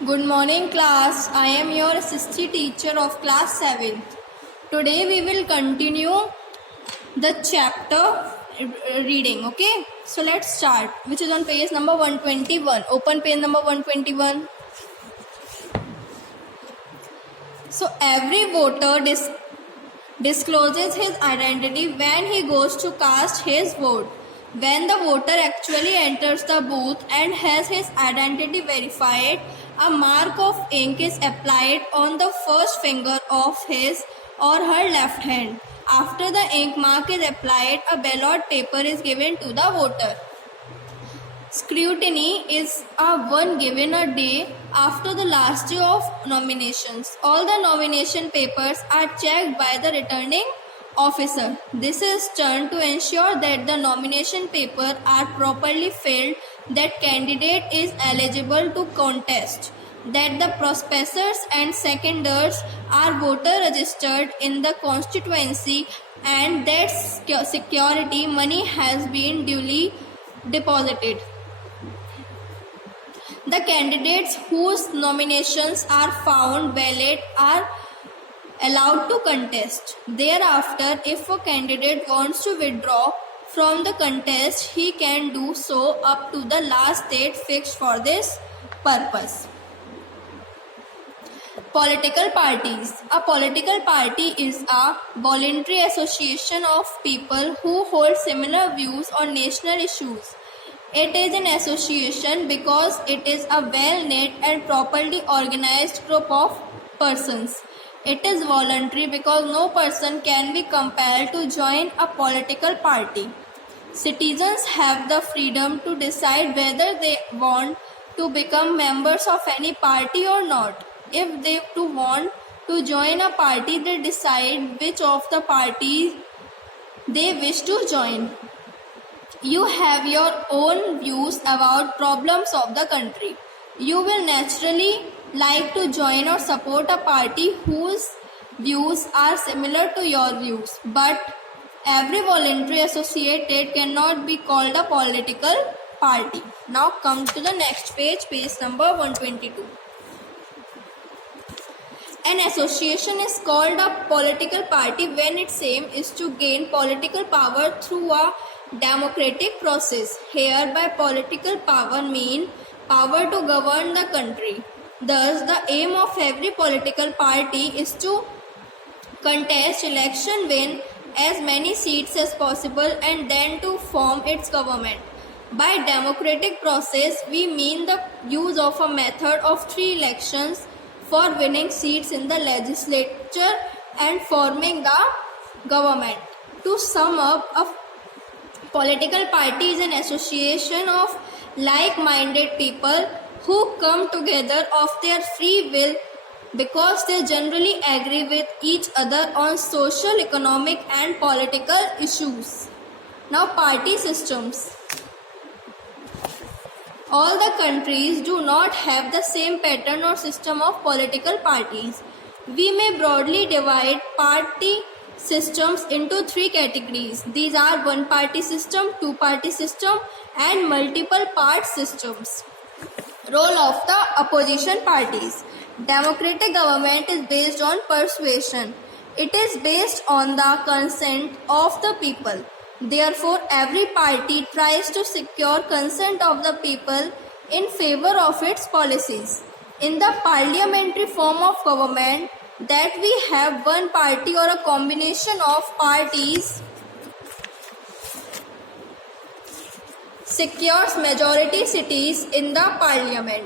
Good morning class. I am your SST teacher of class 7th. Today we will continue the chapter reading. Okay. So let's start. Which is on page number 121. Open page number 121. So every voter discloses his identity when he goes to cast his vote. When the voter actually enters the booth and has his identity verified, a mark of ink is applied on the first finger of his or her left hand. After the ink mark is applied, a ballot paper is given to the voter. Scrutiny is one given a day after the last day of nominations. All the nomination papers are checked by the returning officer. This is done to ensure that the nomination papers are properly filled, that candidate is eligible to contest, that the prospectors and seconders are voter registered in the constituency, and that security money has been duly deposited. The candidates whose nominations are found valid are allowed to contest. Thereafter, if a candidate wants to withdraw from the contest, he can do so up to the last date fixed for this purpose. Political parties. A political party is a voluntary association of people who hold similar views on national issues. It is an association because it is a well-knit and properly organized group of persons. It is voluntary because no person can be compelled to join a political party. Citizens have the freedom to decide whether they want to become members of any party or not. If they want to join a party, they decide which of the parties they wish to join. You have your own views about problems of the country. You will naturally like to join or support a party whose views are similar to your views. But every voluntary associated cannot be called a political party. Now come to the next page, page number 122. An association is called a political party when its aim is to gain political power through a democratic process. Here by political power mean power to govern the country. Thus the aim of every political party is to contest election, win as many seats as possible, and then to form its government. By democratic process we mean the use of a method of 3 elections for winning seats in the legislature and forming the government. To sum up, a political party is an association of like-minded people who come together of their free will because they generally agree with each other on social, economic and political issues. Now, party systems. All the countries do not have the same pattern or system of political parties. We may broadly divide party systems into 3 categories. These are one-party system, two-party system and multiple part systems. Role of the opposition parties. Democratic government is based on persuasion. It is based on the consent of the people. Therefore, every party tries to secure consent of the people in favor of its policies. In the parliamentary form of government, that we have one party or a combination of parties secures majority seats in the parliament.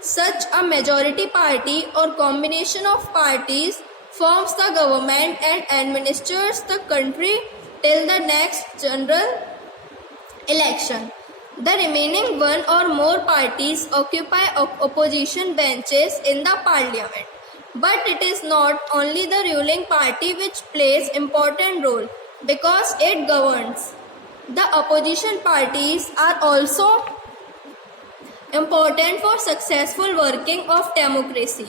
Such a majority party or combination of parties forms the government and administers the country till the next general election. The remaining one or more parties occupy opposition benches in the parliament. But it is not only the ruling party which plays important role because it governs. The opposition parties are also important for successful working of democracy.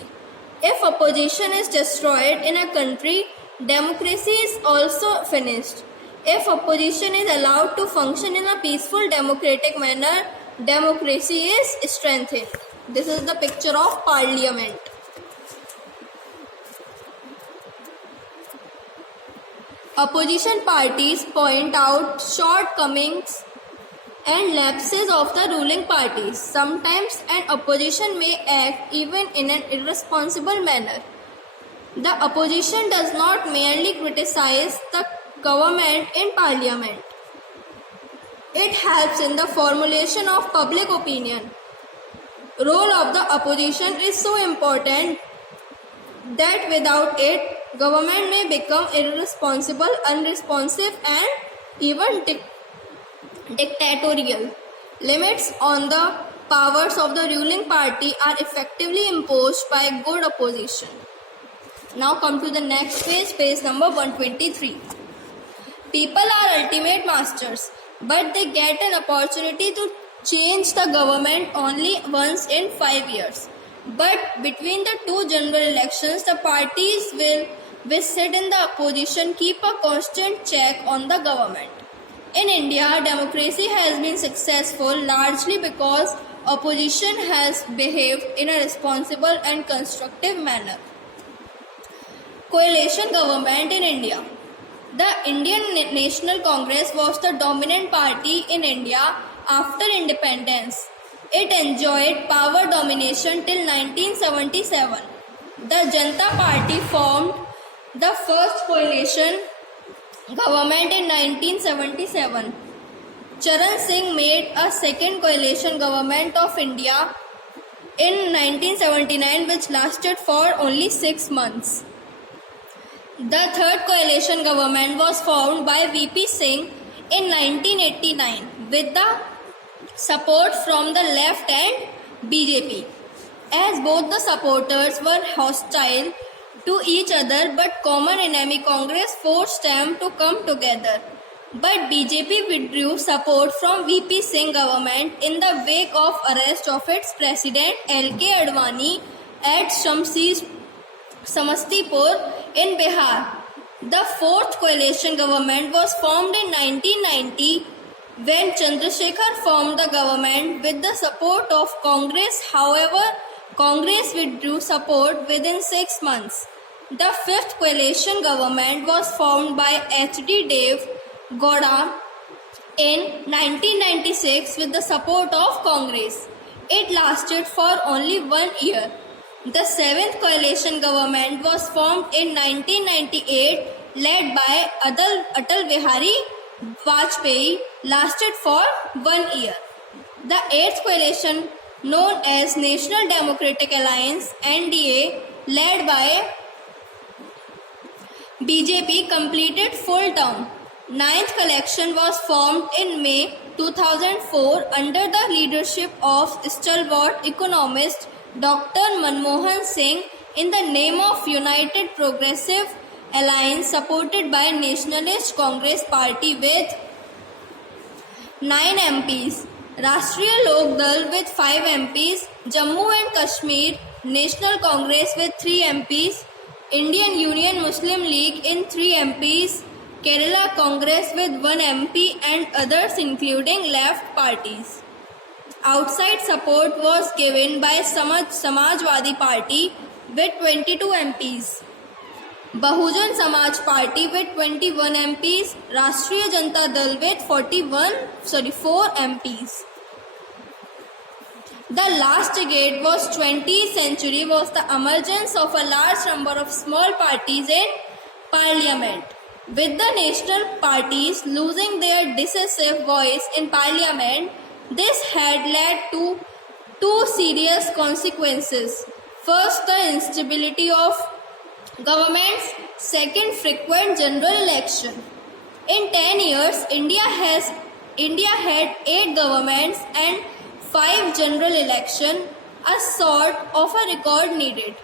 If opposition is destroyed in a country, democracy is also finished. If opposition is allowed to function in a peaceful democratic manner, democracy is strengthened. This is the picture of parliament. Opposition parties point out shortcomings and lapses of the ruling parties. Sometimes an opposition may act even in an irresponsible manner. The opposition does not merely criticize the government in parliament. It helps in the formulation of public opinion. Role of the opposition is so important that without it, government may become irresponsible, unresponsive, and even dictatorial. Limits on the powers of the ruling party are effectively imposed by good opposition. Now come to the next page, page number 123. People are ultimate masters, but they get an opportunity to change the government only once in 5 years. But between the two general elections, the parties which sit in the opposition keep a constant check on the government. In India, democracy has been successful largely because opposition has behaved in a responsible and constructive manner. Coalition government in India. The Indian National Congress was the dominant party in India after independence. It enjoyed power domination till 1977. The Janata Party formed the first coalition government in 1977. Charan Singh made a second coalition government of India in 1979, which lasted for only 6 months. The third coalition government was formed by VP Singh in 1989 with the support from the left and BJP. As both the supporters were hostile to each other, but common enemy Congress forced them to come together. But BJP withdrew support from VP Singh government in the wake of arrest of its president LK Advani at Samastipur in Bihar. The fourth coalition government was formed in 1990 when Chandrasekhar formed the government with the support of Congress. However, Congress withdrew support within 6 months. The fifth coalition government was formed by H.D. Deve Gowda in 1996 with the support of Congress. It lasted for only 1 year. The seventh coalition government was formed in 1998 led by Atal Bihari Vajpayee, lasted for 1 year. The eighth coalition, known as National Democratic Alliance (NDA), led by BJP, completed full term. Ninth coalition was formed in May 2004 under the leadership of stalwart economist Dr. Manmohan Singh in the name of United Progressive Alliance, supported by Nationalist Congress Party with 9 MPs, Rashtriya Lok Dal with 5 MPs, Jammu and Kashmir National Congress with 3 MPs, Indian Union Muslim League in 3 MPs, Kerala Congress with 1 MP and others including left parties. Outside support was given by Samajwadi Party with 22 MPs, Bahujan Samaj Party with 21 MPs, Rashtriya Janata Dal with 4 MPs. The last decade was 20th century was the emergence of a large number of small parties in parliament, with the national parties losing their decisive voice in parliament. This had led to two serious consequences. First, the instability of governments. Second, frequent general election. In 10 years, India had 8 governments and 5 general elections, a sort of a record needed.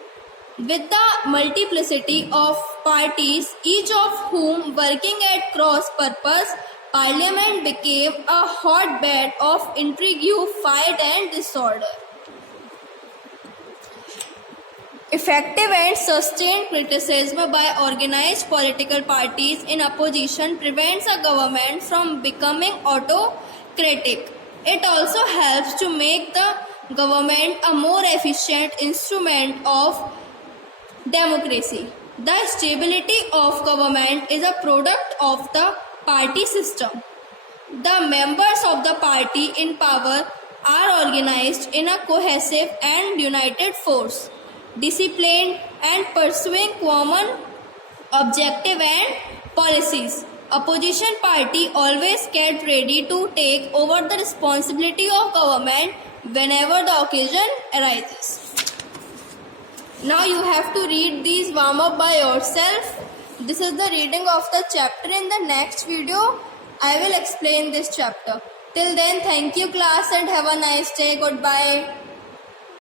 With the multiplicity of parties, each of whom working at cross purpose, Parliament became a hotbed of intrigue, fight and disorder. Effective and sustained criticism by organized political parties in opposition prevents a government from becoming autocratic. It also helps to make the government a more efficient instrument of democracy. The stability of government is a product of the party system. The members of the party in power are organized in a cohesive and united force, disciplined and pursuing common objective and policies. Opposition party always get ready to take over the responsibility of government whenever the occasion arises. Now you have to read these warm up by yourself. This is the reading of the chapter. In the next video, I will explain this chapter. Till then, thank you class and have a nice day. Goodbye.